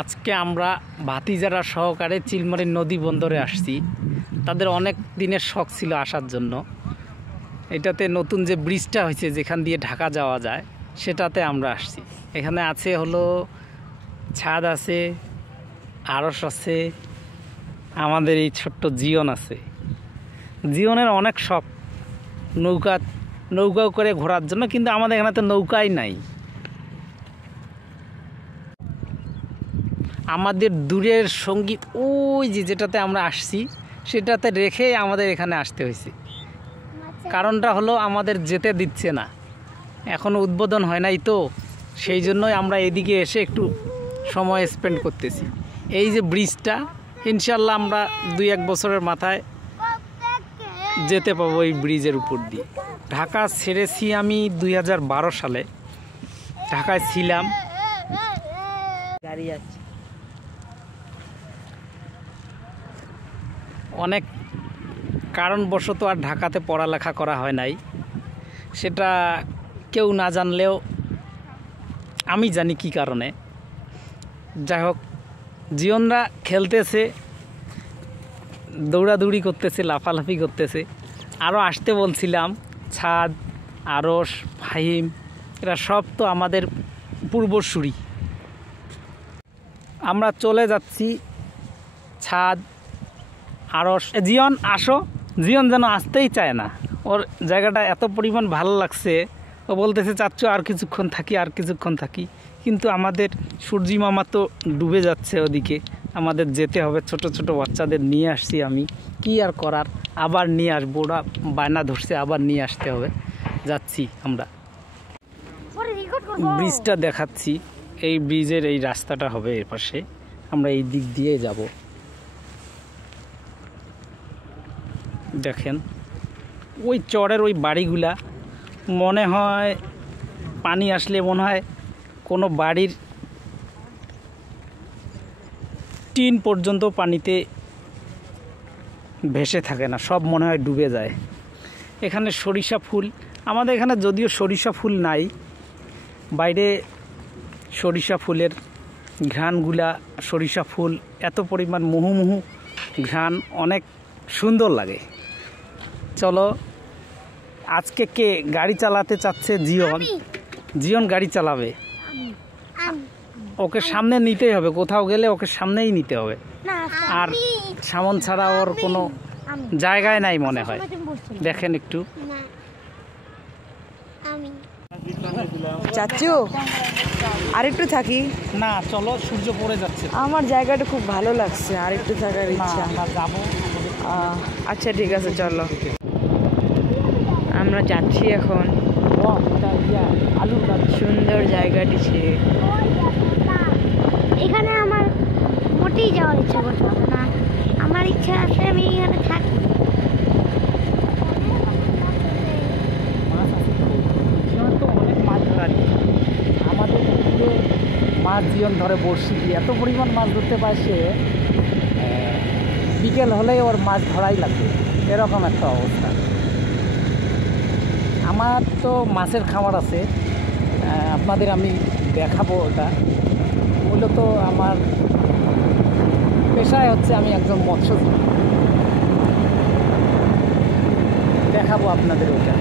আজকে আমরা ভাতিজারা সহকারে চিলমারি নদী বন্দরে আসছি। তাদের অনেক দিনের শখ ছিল আসার জন্য। এটাতে নতুন যে ব্রিজটা হয়েছে যেখান দিয়ে ঢাকা যাওয়া যায় সেটাতে আমরা আসছি। এখানে আছে হলো ছাদ আছে, আরশ আছে, আমাদের এই ছোট্ট জীবন আছে। জীবনের অনেক শখ নৌকা করে ঘোরার জন্য, কিন্তু আমাদের এখানে তো নৌকাই নাই। আমাদের দূরের সঙ্গী ওই যেটাতে আমরা আসছি সেটাতে রেখে আমাদের এখানে আসতে হয়েছে। কারণটা হলো আমাদের যেতে দিচ্ছে না, এখনও উদ্বোধন হয় নাই, তো সেই জন্যই আমরা এদিকে এসে একটু সময় স্পেন্ড করতেছি। এই যে ব্রিজটা, ইনশাল্লাহ আমরা 2-1 বছরের মাথায় যেতে পাবো এই ব্রিজের উপর দিয়ে। ঢাকা ছেড়েছি আমি 2012 সালে, ঢাকায় ছিলাম। গাড়ি আছে, অনেক কারণবশত আর ঢাকাতে পড়ালেখা করা হয় নাই। সেটা কেউ না জানলেও আমি জানি কি কারণে। যাই হোক, জীবনরা খেলতেছে, দৌড়াদৌড়ি করতেছে, লাফালাফি করতেছে। আরও আসতে বলছিলাম, ছাদ, আরশ, ফাহিম, এরা সব তো আমাদের পূর্বসূরি। আমরা চলে যাচ্ছি ছাদ, আরশ। জীবন আসো, জীবন যেন আসতেই চায় না, ওর জায়গাটা এত পরিমাণ ভালো লাগছে। ও বলতেছে চাচ্চু আর কিছুক্ষণ থাকি, আর কিছুক্ষণ থাকি। কিন্তু আমাদের সূর্যি মামা তো ডুবে যাচ্ছে ওদিকে, আমাদের যেতে হবে। ছোট ছোট বাচ্চাদের নিয়ে আসছি আমি, কি আর করার, আবার নিয়ে আসবো। ওরা বায়না ধরছে, আবার নিয়ে আসতে হবে। যাচ্ছি আমরা, ব্রিজটা দেখাচ্ছি। এই ব্রিজের এই রাস্তাটা হবে এর পাশে, আমরা এই দিক দিয়ে যাব। দেখেন ওই চরের ওই বাড়িগুলা, মনে হয় পানি আসলে মনে হয় কোনো বাড়ির টিন পর্যন্ত পানিতে ভেসে থাকে না, সব মনে হয় ডুবে যায়। এখানে সরিষা ফুল, আমাদের এখানে যদিও সরিষা ফুল নাই, বাইরে সরিষা ফুলের ঘ্রাণগুলা, সরিষা ফুল এত পরিমাণ মুহুমুহু ঘ্রাণ, অনেক সুন্দর লাগে। চলো, আজকে কে গাড়ি চালাতে চাচ্ছে? জীবন গাড়ি চালাবে। ওকে সামনে নিতেই হবে, কোথাও গেলে ওকে সামনেই নিতে হবে। আর সামন ছাড়া ওর কোনো জায়গায় নাই মনে হয়। দেখেন একটু। চাচ্চু আর একটু থাকি না, চলো, সূর্য পড়ে যাচ্ছে। আমার জায়গাটা খুব ভালো লাগছে, আর একটু থাকার ইচ্ছা। আমরা যাবো। আচ্ছা ঠিক আছে, চলো আমরা যাচ্ছি এখন। সুন্দর জায়গাটি ছিল। এখানে আমার মোটেই যাওয়ার ইচ্ছা করছে না, আমার ইচ্ছা আছে আমি এখানে থাকি। অনেক মাছ ধরার, আমাদের মাছ জীবন ধরে বড়শি দিয়ে এত পরিমাণ মাছ ধরতে পারে সে, বিকেল হলেই ওর মাছ ধরাই লাগবে, এরকম একটা অবস্থা। আমার তো মাছের খামার আছে, আপনাদের আমি দেখাবো। ওটা মূলত আমার পেশায় হচ্ছে আমি একজন মৎস্যজীবী, দেখাবো আপনাদের ওটা।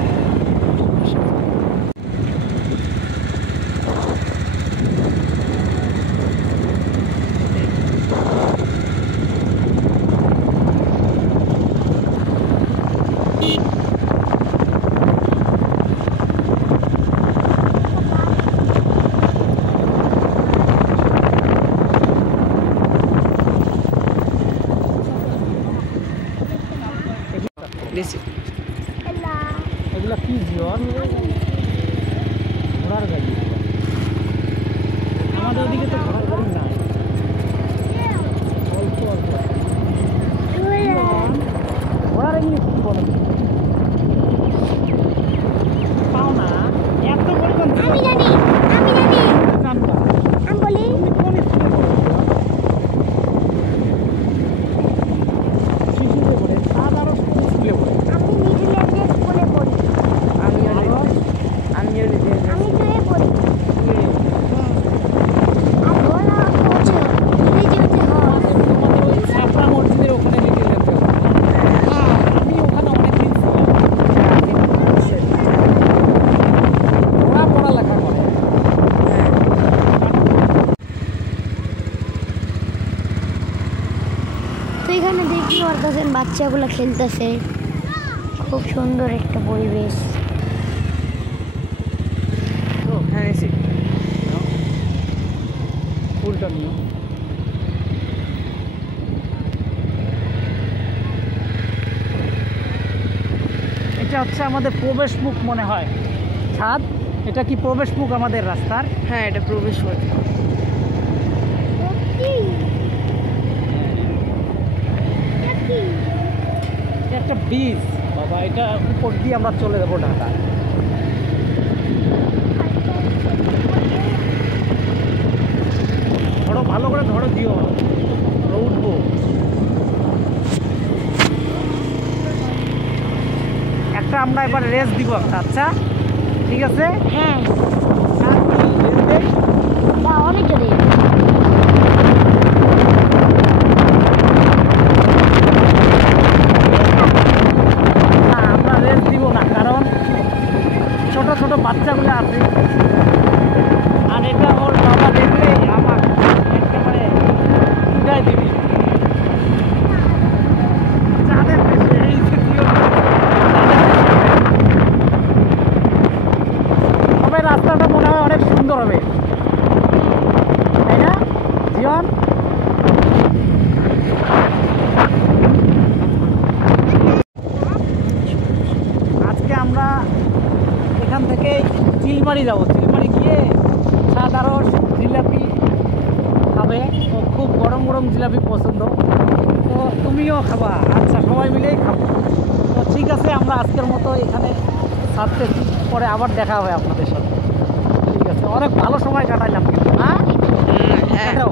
এগুলা কি জীবন? ঘোড়ার গাড়ি। আমাদের ওদিকে তো ঘোড়ার গাড়ি নাই, অল্প অল্প। ঘোড়ার এগুলি কি বলে পাও না, এত পরিমাণ। আমি জানি জানবা, আমি বলি কোন স্কুলে পড়ো? শিশুতে পড়ে, আরও স্কুলে পড়ে। আমি নিউজিল্যান্ডের স্কুলে পড়ি। আমিও আমি তো পড়ি। আর দেখতেছেন বাচ্চাগুলো খেলতেছে, খুব সুন্দর একটা পরিবেশ। হ্যাঁ এসি। ফুলটা নিও। এটা হচ্ছে আমাদের প্রবেশ মুখ মনে হয়, ছাদ। এটা কি প্রবেশ মুখ আমাদের রাস্তার? হ্যাঁ এটা প্রবেশ পথ। এটা একটা ব্রিজ বাবা, এটা উপর দিয়ে আমরা চলে যাবো ঢাকা। ধরো ভালো করে ধরো, দিও উঠবো। একটা আমরা এবার রেস দিব একটা, আচ্ছা ঠিক আছে। হ্যাঁ রেস দেই। বা অনেকটা দিন। না আমরা রেস দিব না, কারণ ছোট ছোট বাচ্চাগুলো আছে, আর এটা ওর বাবা দেখলে আমার একেবারে উঠাই দিবি। চাঁদের দেশে এই যে দিও না, তবে রাস্তাটা মনে হয় অনেক সুন্দর হবে, তাই না জীবন? আজকে আমরা এখান থেকে চিলমারি যাব, চিলমারি গিয়ে সাধারণ জিলাপি খাবে, ও খুব গরম গরম জিলাপি পছন্দ, তো তুমিও খাবা। আচ্ছা সবাই মিলেই খাবো। তো ঠিক আছে, আমরা আজকের মতো এখানে ছাড়তেছি, পরে আবার দেখা হবে আপনাদের সাথে। ঠিক আছে, অনেক ভালো সময় কাটাইলাম কিন্তু, হ্যাঁ হ্যাঁ কাটাও।